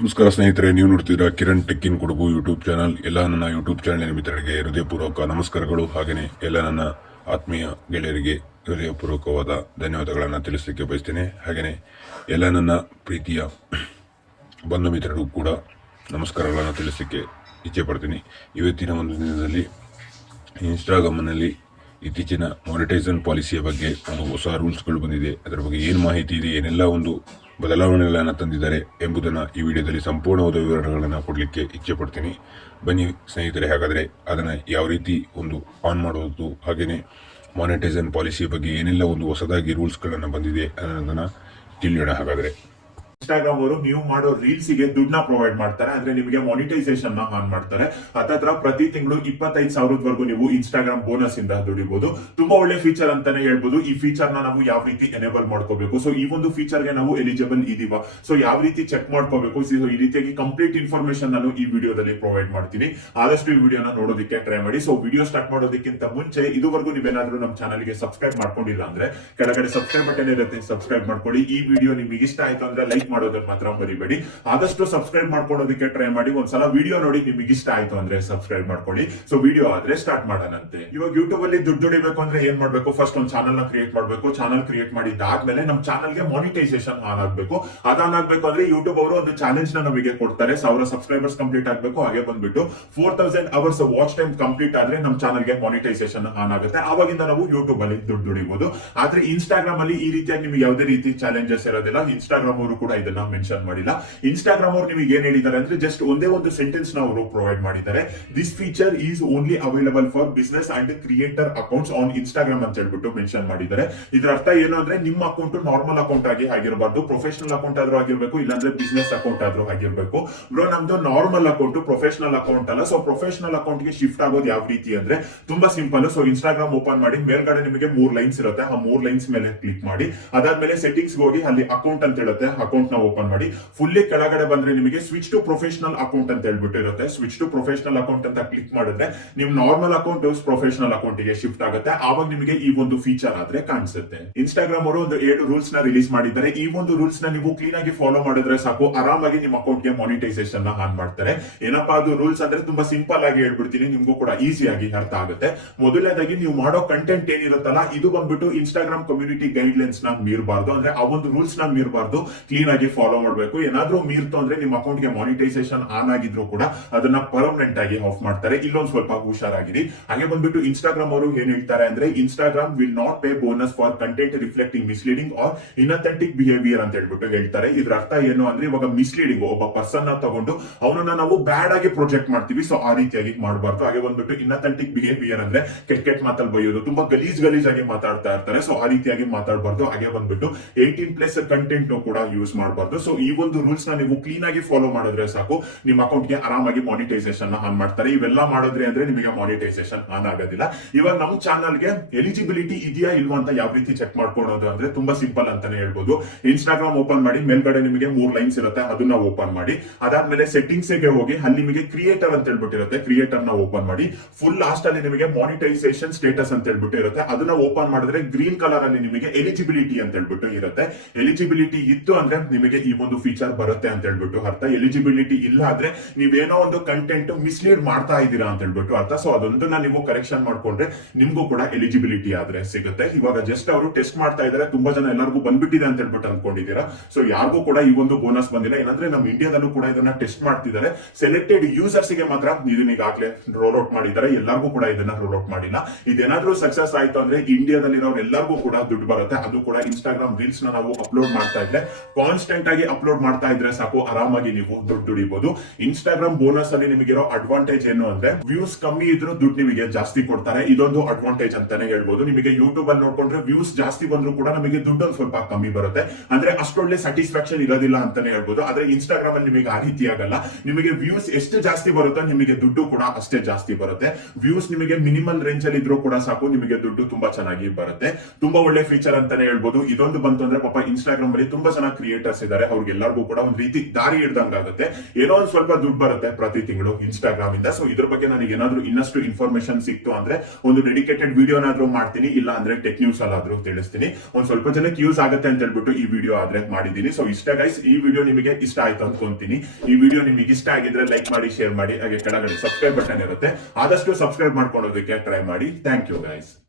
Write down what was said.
ನಮಸ್ಕಾರ ಸ್ನೇಹಿತರೆ, ನೀವು ನೋಡ್ತಿದ್ದೀರಾ Kiran tech in Kodagu YouTube channel. ಎಲ್ಲ ನನ್ನ ಯೂಟ್ಯೂಬ್ ಚಾನಲ್ ಮಿತ್ರರಿಗೆ ಹೃದಯಪೂರ್ವಕ ನಮಸ್ಕಾರಗಳು. ಹಾಗೆಯೇ ಎಲ್ಲ ನನ್ನ ಆತ್ಮೀಯ ಗೆಳೆಯರಿಗೆ ಹೃದಯಪೂರ್ವಕವಾದ ಧನ್ಯವಾದಗಳನ್ನು ತಿಳಿಸಲಿಕ್ಕೆ ಬಯಸ್ತೇನೆ. ಹಾಗೆಯೇ ಎಲ್ಲ ನನ್ನ ಪ್ರೀತಿಯ ಬಂಧು ಮಿತ್ರರು ಕೂಡ ನಮಸ್ಕಾರಗಳನ್ನು ತಿಳಿಸಲಿಕ್ಕೆ ಇಚ್ಛೆ ಪಡ್ತೀನಿ. ಇವತ್ತಿನ ಒಂದು ದಿನದಲ್ಲಿ ಇನ್ಸ್ಟಾಗ್ರಾಮ್ನಲ್ಲಿ ಇತ್ತೀಚಿನ ಮಾನಿಟೈಸೇಷನ್ ಪಾಲಿಸಿಯ ಬಗ್ಗೆ ಒಂದು ಹೊಸ ರೂಲ್ಸ್ಗಳು ಬಂದಿದೆ. ಅದರ ಬಗ್ಗೆ ಏನು ಮಾಹಿತಿ ಇದೆ, ಏನೆಲ್ಲ ಒಂದು ಬದಲಾವಣೆಗಳನ್ನು ತಂದಿದ್ದಾರೆ ಎಂಬುದನ್ನು ಈ ವಿಡಿಯೋದಲ್ಲಿ ಸಂಪೂರ್ಣವಾದ ವಿವರಗಳನ್ನು ಕೊಡಲಿಕ್ಕೆ ಇಚ್ಛೆ ಪಡ್ತೀನಿ ಬನ್ನಿ ಸ್ನೇಹಿತರೆ, ಹಾಗಾದರೆ ಅದನ್ನು ಯಾವ ರೀತಿ ಒಂದು ಆನ್ ಮಾಡೋದು ಹಾಗೆಯೇ ಮಾನಿಟೈಸೇಷನ್ ಪಾಲಿಸಿ ಬಗ್ಗೆ ಏನೆಲ್ಲ ಒಂದು ಹೊಸದಾಗಿ ರೂಲ್ಸ್ಗಳನ್ನು ಬಂದಿದೆ ಅನ್ನೋದನ್ನು ತಿಳಿಯೋಣ ಹಾಗಾದರೆ. ಇನ್ಸ್ಟಾಗ್ರಾಮ್ ಅವರು ನೀವು ಮಾಡೋ ರೀಲ್ಸ್ಗೆ ದುಡ್ಡನ್ನ ಪ್ರೊವೈಡ್ ಮಾಡ್ತಾರೆ. ಅಂದ್ರೆ ನಿಮಗೆ ಮಾನಿಟೈಸೇಷನ್ನ ಆನ್ ಮಾಡ್ತಾರೆ. ಹತ್ತತ್ರ ಪ್ರತಿ ತಿಂಗಳು ಇಪ್ಪತ್ತೈದು ಸಾವಿರದವರೆಗೂ ನೀವು ಇನ್ಸ್ಟಾಗ್ರಾಮ್ ಬೋನಸ್ ಇಂದ ದುಡಿಬಹುದು ತುಂಬಾ ಒಳ್ಳೆ ಫೀಚರ್ ಅಂತಾನೆ ಹೇಳ್ಬೋದು. ಈ ಫೀಚರ್ನ ನಾವು ಯಾವ ರೀತಿ ಎನೇಬಲ್ ಮಾಡ್ಕೋಬೇಕು? ಸೊ ಈ ಒಂದು ಫೀಚರ್ಗೆ ನಾವು ಎಲಿಜಿಬಲ್ ಇದೀವ. ಸೊ ಯಾವ ರೀತಿ ಚೆಕ್ ಮಾಡ್ಕೋಬೇಕು? ಸೊ ಈ ರೀತಿಯಾಗಿ ಕಂಪ್ಲೀಟ್ ಇನ್ಫಾರ್ಮೇಶನ್ ನಾನು ಈ ವಿಡಿಯೋದಲ್ಲಿ ಪ್ರೊವೈಡ್ ಮಾಡ್ತೀನಿ. ಆದಷ್ಟು ಈ ವಿಡಿಯೋನ ನೋಡೋದಕ್ಕೆ ಟ್ರೈ ಮಾಡಿ. ಸೊ ವಿಡಿಯೋ ಸ್ಟಾರ್ಟ್ ಮಾಡೋದಕ್ಕಿಂತ ಮುಂಚೆ ಇದುವರೆಗೂ ನೀವೇನಾದ್ರೂ ನಮ್ಮ ಚಾನಲ್ಗೆ ಸಬ್ಸ್ಕ್ರೈಬ್ ಮಾಡ್ಕೊಂಡಿಲ್ಲ ಅಂದ್ರೆ, ಕೆಳಗಡೆ ಸಬ್ಸ್ಕ್ರೈಬ್ ಬಟನ್ ಇರುತ್ತೆ. ಸಬ್ಸ್ಕ್ರೈಬ್ ಮಾಡ್ಕೊಳ್ಳಿ. ಈ ವಿಡಿಯೋ ನಿಮಗೆ ಇಷ್ಟ ಆಯ್ತು ಅಂದ್ರೆ ಲೈಕ್ ಮಾಡೋದನ್ನ ಮಾತ್ರ ಮರಿಬೇಡಿ. ಆದಷ್ಟು ಸಬ್ಸ್ಕ್ರೈಬ್ ಮಾಡ್ಕೊಳ್ಳೋದಕ್ಕೆ ಟ್ರೈ ಮಾಡಿ. ಒಂದ್ಸಲ ವಿಡಿಯೋ ನೋಡಿ ನಿಮಗೆ ಇಷ್ಟ ಆಯ್ತು ಅಂದ್ರೆ ಸಬ್ಸ್ಕ್ರೈಬ್ ಮಾಡ್ಕೊಳ್ಳಿ. ಸೊ ವಿಡಿಯೋ ಆದ್ರೆ ಸ್ಟಾರ್ಟ್ ಮಾಡೋಣಂತೆ. ಇವಾಗ ಯೂಟ್ಯೂಬ್ ಅಲ್ಲಿ ದುಡ್ಡು ದುಡಿಬೇಕು ಅಂದ್ರೆ ಏನ್ ಮಾಡ್ಬೇಕು? ಫಸ್ಟ್ ಒಂದು ಚಾನಲ್ನ ಕ್ರಿಯೇಟ್ ಮಾಡ್ಬೇಕು. ಚಾನಲ್ ಕ್ರಿಯೇಟ್ ಮಾಡಿದ್ದಾದ್ಮೇಲೆ ನಮ್ ಚಾನಲ್ಗೆ ಮಾನಿಟೈಸೇಷನ್ ಆನ್ ಆಗ್ಬೇಕು. ಅದಾನ್ ಆಗ್ಬೇಕು ಅಂದ್ರೆ ಯೂಟ್ಯೂಬ್ ಅವರು ಒಂದು ಚಾಲೆಂಜ್ನ ನಮಗೆ ಕೊಡ್ತಾರೆ. ಸಾವಿರ ಸಬ್ಸ್ಕ್ರೈಬರ್ಸ್ ಕಂಪ್ಲೀಟ್ ಆಗ್ಬೇಕು. ಹಾಗೆ ಬಂದ್ಬಿಟ್ಟು four thousand hours watch time complete ಆದ್ರೆ ನಮ್ ಚಾನಲ್ಗೆ ಮಾನಿಟೈಸೇಷನ್ ಆನ್ ಆಗುತ್ತೆ. ಅವಾಗಿಂದ ನಾವು ಯೂಟ್ಯೂಬ್ ಅಲ್ಲಿ ದುಡ್ಡು ದುಡಿಬಹುದು ಆದ್ರೆ ಇನ್ಸ್ಟಾಗ್ರಾಮ್ ಅಲ್ಲಿ ಈ ರೀತಿಯಾಗಿ ನಿಮ್ಗೆ ಯಾವುದೇ ರೀತಿ ಚಾಲೆಂಜಸ್ ಇರೋದಿಲ್ಲ. ಇನ್ಸ್ಟಾಗ್ರಾಮ್ ಅವರು ಕೂಡ ಇದನ್ನ ಮೆನ್ಷನ್ ಮಾಡಿಲ್ಲ. ಇನ್ಸ್ಟಾಗ್ರಾಮ್ ಅವ್ರು ನಿಮಗೆ ಏನ್ ಹೇಳಿದ್ದಾರೆ ಅಂದ್ರೆ ಜಸ್ಟ್ ಒಂದೇ ಒಂದು ಸೆಂಟೆನ್ಸ್ನ ಅವರು ಪ್ರೊವೈಡ್ ಮಾಡಿದ್ದಾರೆ. This feature is only available for business and creator accounts on Instagram ಅಂತ ಹೇಳ್ಬಿಟ್ಟು ಮೆನ್ಷನ್ ಮಾಡಿದ್ದಾರೆ. ಇದರ ಅರ್ಥ ಏನು ಅಂದ್ರೆ ನಿಮ್ಮ ಅಕೌಂಟ್ ನಾರ್ಮಲ್ ಅಕೌಂಟ್ ಆಗಿ ಆಗಿರಬಾರ್ದು. ಪ್ರೊಫೆಷನಲ್ ಅಕೌಂಟ್ ಆದ್ರೂ ಆಗಿರ್ಬೇಕು, ಇಲ್ಲಾಂದ್ರೆ ಬಿಸ್ನೆಸ್ ಅಕೌಂಟ್ ಆದ್ರೂ ಆಗಿರ್ಬೇಕು. ಬ್ರೋ ನಮ್ದು ನಾರ್ಮಲ್ ಅಕೌಂಟ್ ಪ್ರೊಫೆಷನಲ್ ಅಕೌಂಟ್ ಅಲ್ಲ. ಸೊ ಪ್ರೊಫೆಷನಲ್ ಅಕೌಂಟ್ಗೆ ಶಿಫ್ಟ್ ಆಗೋದು ಯಾವ ರೀತಿ ಅಂದ್ರೆ ತುಂಬಾ ಸಿಂಪಲ್ ಸೊ ಇನ್ಸ್ಟಾಗ್ರಾಮ್ ಓಪನ್ ಮಾಡಿ, ಮೇಲ್ಗಡೆ ನಿಮಗೆ ಮೂರ್ ಲೈನ್ಸ್ ಇರುತ್ತೆ. ಆ ಮೂರ್ ಲೈನ್ಸ್ ಮೇಲೆ ಕ್ಲಿಕ್ ಮಾಡಿ. ಅದಾದ್ಮೇಲೆ ಸೆಟ್ಟಿಂಗ್ಸ್ ಹೋಗಿ ಅಲ್ಲಿ ಅಕೌಂಟ್ ಅಂತ ಹೇಳುತ್ತೆ. ಅಕೌಂಟ್ ನ ಓಪನ್ ಮಾಡಿ ಫುಲ್ಲಿ ಕೆಳಗಡೆ ಬಂದ್ರೆ ನಿಮಗೆ ಸ್ವಿಚ್ ಟು ಪ್ರೊಫೆಷನಲ್ ಅಕೌಂಟ್ ಅಂತ ಹೇಳ್ಬಿಟ್ಟು ಇರುತ್ತೆ. ಸ್ವಿಚ್ ಟು ಪ್ರೊಫೆಷನಲ್ ಅಕೌಂಟ್ ಅಂತ ಕ್ಲಿಕ್ ಮಾಡಿದ್ರೆ ನಿಮ್ ನಾರ್ಮಲ್ ಅಕೌಂಟ್ ಪ್ರೊಫೆಷನಲ್ ಅಕೌಂಟ್ಗೆ ಶಿಫ್ಟ್ ಆಗುತ್ತೆ. ಆವಾಗ ನಿಮಗೆ ಈ ಒಂದು ಫೀಚರ್ ಆದ್ರೆ ಕಾಣಿಸುತ್ತೆ. ಇನ್ಸ್ಟಾಗ್ರಾಮ್ ಅವರು ಒಂದು ಏಳು ರೂಲ್ಸ್ನ ರಿಲೀಸ್ ಮಾಡಿದ್ದಾರೆ. ಈ ಒಂದು ರೂಲ್ಸ್ನ ನೀವು ಕ್ಲೀನ್ ಆಗಿ ಫಾಲೋ ಮಾಡಿದ್ರೆ ಸಾಕು. ಆರಾಮಾಗಿ ನಿಮ್ಮ ಅಕೌಂಟ್ಗೆ ಮಾನಿಟೈಸೇಷನ್ನ ಆನ್ ಮಾಡ್ತಾರೆ. ಏನಪ್ಪಾ ಅದು ರೂಲ್ಸ್ ಅಂದ್ರೆ ತುಂಬಾ ಸಿಂಪಲ್ ಆಗಿ ಹೇಳ್ಬಿಡ್ತೀನಿ. ನಿಮ್ಗೂ ಕೂಡ ಈಸಿಯಾಗಿ ಅರ್ಥ ಆಗುತ್ತೆ. ಮೊದಲನೇದಾಗಿ ನೀವು ಮಾಡೋ ಕಂಟೆಂಟ್ ಏನಿರುತ್ತಲ್ಲ, ಇದು ಬಂದ್ಬಿಟ್ಟು ಇನ್ಸ್ಟಾಗ್ರಾಮ್ ಕಮ್ಯುನಿಟಿ ಗೈಡ್ ಲೈನ್ಸ್ನ ಮೀರಬಾರ್ದು. ಅಂದ್ರೆ ಆ ಒಂದು ರೂಲ್ಸ್ನ ಮೀರಬಾರ್ದು. ಕ್ಲೀನ್ ಆಗಿ ಫಾಲೋ ಮಾಡಬೇಕು. ಏನಾದ್ರೂ ಮೀರ್ತು ಅಂದ್ರೆ ನಿಮ್ಮ ಅಕೌಂಟ್ಗೆ ಮಾನಿಟೈಸೇಷನ್ ಆನ್ ಆಗಿದ್ರು ಕೂಡ ಅದನ್ನ ಪರ್ಮನೆಂಟ್ ಆಗಿ ಆಫ್ ಮಾಡ್ತಾರೆ. ಇಲ್ಲೊಂದು ಸ್ವಲ್ಪ ಹುಷಾರಾಗಿರಿ. ಹಾಗೆ ಬಂದ್ಬಿಟ್ಟು ಇನ್ಸ್ಟಾಗ್ರಾಮ್ ಅವರು ಏನ್ ಹೇಳ್ತಾರೆ ಅಂದ್ರೆ Instagram will not pay bonus for content reflecting misleading or inauthentic behaviour ಅಂತ ಹೇಳ್ಬಿಟ್ಟು ಹೇಳ್ತಾರೆ. ಇದ್ರ ಅರ್ಥ ಏನು ಅಂದ್ರೆ, ಇವಾಗ ಮಿಸ್ಲೀಡಿಂಗ್ ಒಬ್ಬ ಪರ್ಸನ್ನ ತಗೊಂಡು ಅವನನ್ನ ನಾವು ಬ್ಯಾಡ್ ಆಗಿ ಪ್ರೊಜೆಕ್ಟ್ ಮಾಡ್ತೀವಿ. ಸೊ ಆ ರೀತಿಯಾಗಿ ಮಾಡಬಾರ್ದು. ಹಾಗೆ ಬಂದ್ಬಿಟ್ಟು ಇನ್ಅಥೆಂಟಿಕ್ ಬಿಹೇವಿಯರ್ ಅಂದ್ರೆ ಕೆಟ್ಟ ಕೆಟ್ಟ ಮಾತಲ್ಲಿ ಬೈಯೋದು, ತುಂಬಾ ಗಲೀಜ್ ಗಲೀಜ್ ಆಗಿ ಮಾತಾಡ್ತಾ ಇರ್ತಾರೆ. ಸೊ ಆ ರೀತಿಯಾಗಿ ಮಾತಾಡಬಾರ್ದು. ಹಾಗೆ ಬಂದ್ಬಿಟ್ಟು ಏಯ್ಟೀನ್ ಪ್ಲಸ್ ಕಂಟೆಂಟ್ ಕೂಡ ಯೂಸ್ ಮಾಡಬಾರ್ದು. ಸೊ ಈ ಒಂದು ರೂಲ್ಸ್ನ ನೀವು ಕ್ಲೀನ್ ಆಗಿ ಫಾಲೋ ಮಾಡಿದ್ರೆ ಸಾಕು. ನಿಮ್ಮ ಅಕೌಂಟ್ಗೆ ಆರಾಮಾಗಿ ಮಾನಿಟೈಸೇಷನ್ ಆನ್ ಮಾಡ್ತಾರೆ. ಇವೆಲ್ಲ ಮಾಡಿದ್ರೆ ಅಂದ್ರೆ ನಿಮಗೆ ಮಾನಿಟೈಸೇಷನ್ ಆನ್ ಆಗೋದಿಲ್ಲ. ಇವಾಗ ನಮ್ಮ ಚಾನಲ್ಗೆ ಎಲಿಜಿಬಿಲಿಟಿ ಇದೆಯಾ ಇಲ್ವಾ ಅಂತ ಯಾವ ರೀತಿ ಚೆಕ್ ಮಾಡ್ಕೊಳೋದು ಅಂದ್ರೆ ತುಂಬಾ ಸಿಂಪಲ್ ಅಂತಾನೆ ಹೇಳ್ಬೋದು. ಇನ್ಸ್ಟಾಗ್ರಾಮ್ ಓಪನ್ ಮಾಡಿ, ಮೇಲ್ಗಡೆ ನಿಮಗೆ ಮೂರ್ ಲೈನ್ಸ್ ಇರುತ್ತೆ, ಅದನ್ನ ಓಪನ್ ಮಾಡಿ. ಅದಾದ್ಮೇಲೆ ಸೆಟ್ಟಿಂಗ್ಸ್ಗೆ ಹೋಗಿ, ಅಲ್ಲಿ ನಿಮಗೆ ಕ್ರಿಯೇಟರ್ ಅಂತ ಹೇಳ್ಬಿಟ್ಟಿರುತ್ತೆ. ಕ್ರಿಯೇಟರ್ನ ಓಪನ್ ಮಾಡಿ. ಫುಲ್ ಲಾಸ್ಟ್ ಅಲ್ಲಿ ನಿಮಗೆ ಮಾನಿಟೈಸೇಷನ್ ಸ್ಟೇಟಸ್ ಅಂತ ಹೇಳ್ಬಿಟ್ಟು ಇರುತ್ತೆ. ಅದನ್ನ ಓಪನ್ ಮಾಡಿದ್ರೆ ಗ್ರೀನ್ ಕಲರ್ ಅಲ್ಲಿ ನಿಮಗೆ ಎಲಿಜಿಬಿಲಿಟಿ ಅಂತ ಹೇಳ್ಬಿಟ್ಟು ಇರುತ್ತೆ. ಎಲಿಜಿಬಿಲಿಟಿ ಇತ್ತು ಅಂದ್ರೆ ನಿಮಗೆ ಈ ಒಂದು ಫೀಚರ್ ಬರುತ್ತೆ ಅಂತ ಹೇಳ್ಬಿಟ್ಟು ಅರ್ಥ. ಎಲಿಜಿಬಿಲಿಟಿ ಇಲ್ಲ ಆದ್ರೆ ನೀವೇನೋ ಒಂದು ಕಂಟೆಂಟ್ ಮಿಸ್ಲೀಡ್ ಮಾಡ್ತಾ ಇದ್ದೀರಾ ಅಂತ ಹೇಳ್ಬಿಟ್ಟು ಅರ್ಥ. ಸೊ ಅದೊಂದನ್ನ ನೀವು ಕರೆಕ್ಷನ್ ಮಾಡ್ಕೊಂಡ್ರೆ ನಿಮ್ಗೂ ಕೂಡ ಎಲಿಜಿಬಿಲಿಟಿ ಆದ್ರೆ ಸಿಗುತ್ತೆ. ಇವಾಗ ಜಸ್ಟ್ ಅವರು ಟೆಸ್ಟ್ ಮಾಡ್ತಾ ಇದಾರೆ, ತುಂಬಾ ಜನ ಎಲ್ಲರಿಗೂ ಬಂದ್ಬಿಟ್ಟಿದೆ ಅಂತ ಹೇಳ್ಬಿಟ್ಟು ಅನ್ಕೊಂಡಿದ್ದೀರಾ. ಸೊ ಯಾರಿಗೂ ಕೂಡ ಈ ಒಂದು ಬೋನಸ್ ಬಂದಿಲ್ಲ. ಏನಂದ್ರೆ ನಮ್ಮ ಇಂಡಿಯಾದಲ್ಲೂ ಕೂಡ ಇದನ್ನ ಟೆಸ್ಟ್ ಮಾಡ್ತಿದ್ದಾರೆ. ಸೆಲೆಕ್ಟೆಡ್ ಯೂಸರ್ಸ್ಗೆ ಮಾತ್ರ ಇದನ್ನ ಈಗಾಗಲೇ ರೋಲ್ ಔಟ್ ಮಾಡಿದ್ದಾರೆ. ಎಲ್ಲರಿಗೂ ಕೂಡ ಇದನ್ನ ರೋಲ್ ಔಟ್ ಮಾಡಿಲ್ಲ. ಇದೇನಾದ್ರೂ ಸಕ್ಸಸ್ ಆಯ್ತು ಅಂದ್ರೆ ಇಂಡಿಯಾದಲ್ಲಿರೋರು ಎಲ್ಲರಿಗೂ ಕೂಡ ದುಡ್ಡು ಬರುತ್ತೆ. ಅದು ಕೂಡ ಇನ್ಸ್ಟಾಗ್ರಾಮ್ ರೀಲ್ಸ್ನ ನಾವು ಅಪ್ಲೋಡ್ ಮಾಡ್ತಾ ಇದ್ರೆ. ಕಾನ್ಸ್ಟೆಂಟ್ ಆಗಿ ಅಪ್ಲೋಡ್ ಮಾಡ್ತಾ ಇದ್ರೆ ಸಾಕು, ಆರಾಮಾಗಿ ನೀವು ದುಡ್ಡು ದುಡಿಬಹುದು ಇನ್ಸ್ಟಾಗ್ರಾಮ್ ಬೋನಸ್ ಅಲ್ಲಿ ನಿಮಗಿರೋ ಅಡ್ವಾಂಟೇಜ್ ಏನು ಅಂದ್ರೆ ವ್ಯೂಸ್ ಕಮ್ಮಿ ಇದ್ರೂ ದುಡ್ಡು ನಿಮಗೆ ಜಾಸ್ತಿ ಕೊಡ್ತಾರೆ. ಇದೊಂದು ಅಡ್ವಾಂಟೇಜ್ ಅಂತಾನೆ ಹೇಳ್ಬೋದು. ನಿಮಗೆ ಯೂಟ್ಯೂಬ್ ಅಲ್ಲಿ ನೋಡ್ಕೊಂಡ್ರೆ ವ್ಯೂಸ್ ಜಾಸ್ತಿ ಬಂದ್ರು ಕೂಡ ನಮಗೆ ದುಡ್ಡು ಸ್ವಲ್ಪ ಕಮ್ಮಿ ಬರುತ್ತೆ. ಅಂದ್ರೆ ಅಷ್ಟೊಳ್ಳೆ ಸ್ಯಾಟಿಸ್ಫ್ಯಾಕ್ಷನ್ ಇರೋದಿಲ್ಲ ಅಂತಾನೆ ಹೇಳ್ಬೋದು. ಆದ್ರೆ ಇನ್ಸ್ಟಾಗ್ರಾಮ್ ಅಲ್ಲಿ ನಿಮಗೆ ಆ ಆಗಲ್ಲ. ನಿಮಗೆ ವ್ಯೂಸ್ ಎಷ್ಟು ಜಾಸ್ತಿ ಬರುತ್ತೋ ನಿಮಗೆ ದುಡ್ಡು ಕೂಡ ಅಷ್ಟೇ ಜಾಸ್ತಿ ಬರುತ್ತೆ. ವ್ಯೂಸ್ ನಿಮಗೆ ಮಿನಿಮಲ್ ರೇಂಜ್ ಅಲ್ಲಿ ಇದ್ರೂ ಕೂಡ ಸಾಕು, ನಿಮಗೆ ದುಡ್ಡು ತುಂಬಾ ಚೆನ್ನಾಗಿ ಬರುತ್ತೆ. ತುಂಬಾ ಒಳ್ಳೆ ಫೀಚರ್ ಅಂತಾನೆ ಹೇಳ್ಬೋದು. ಇದೊಂದು ಬಂತು ಅಂದ್ರೆ ಪಾಪ ಇನ್ಸ್ಟಾಗ್ರಾಮ್ ಅಲ್ಲಿ ತುಂಬಾ ಚೆನ್ನಾಗಿ ಕ್ರಿಯೇಟರ್ಸ್ ಇದ್ದಾರೆ ಅವ್ರಿಗೆಲ್ಲರಿಗೂ ಕೂಡ ಒಂದ್ ರೀತಿ ದಾರಿ ಹಿಡ್ದಂಗಾಗುತ್ತೆ ಏನೋ ಒಂದ್ ಸ್ವಲ್ಪ ದುಡ್ಡು ಬರುತ್ತೆ ಪ್ರತಿ ತಿಂಗಳು ಇನ್ಸ್ಟಾಗ್ರಾಮ್ ಇಂದ. ಸೊ ಇದ್ರ ಬಗ್ಗೆ ನನಗೆ ಏನಾದ್ರು ಇನ್ನಷ್ಟು ಇನ್ಫಾರ್ಮೇಶನ್ ಸಿಕ್ತು ಅಂದ್ರೆ ಒಂದು ಡೆಡಿಕೇಟೆಡ್ ವಿಡಿಯೋನಾದ್ರೂ ಮಾಡ್ತೀನಿ, ಇಲ್ಲ ಅಂದ್ರೆ ಟೆಕ್ ನ್ಯೂಸ್ ಅಲ್ಲಾದ್ರೂ ತಿಳಿಸ್ತೀನಿ. ಒಂದ್ ಸ್ವಲ್ಪ ಜನಕ್ಕೆ ಯೂಸ್ ಆಗುತ್ತೆ ಅಂತ ಹೇಳ್ಬಿಟ್ಟು ಈ ವಿಡಿಯೋ ಆದ್ರೆ ಮಾಡಿದೀನಿ ಸೊ ಇಷ್ಟ ಗೈಸ್ ಈ ವಿಡಿಯೋ ನಿಮಗೆ ಇಷ್ಟ ಆಯ್ತು ಅನ್ಕೊಂತೀನಿ. ಈ ವಿಡಿಯೋ ನಿಮಗೆ ಇಷ್ಟ ಆಗಿದ್ರೆ ಲೈಕ್ ಮಾಡಿ ಶೇರ್ ಮಾಡಿ, ಹಾಗೆ ಕೆಳಗಡೆ ಸಬ್ಸ್ಕ್ರೈಬ್ ಬಟನ್ ಇರುತ್ತೆ. ಆದಷ್ಟು ಸಬ್ಸ್ಕ್ರೈಬ್ ಮಾಡ್ಕೊಳ್ಳೋದಕ್ಕೆ ಟ್ರೈ ಮಾಡಿ. Thank you guys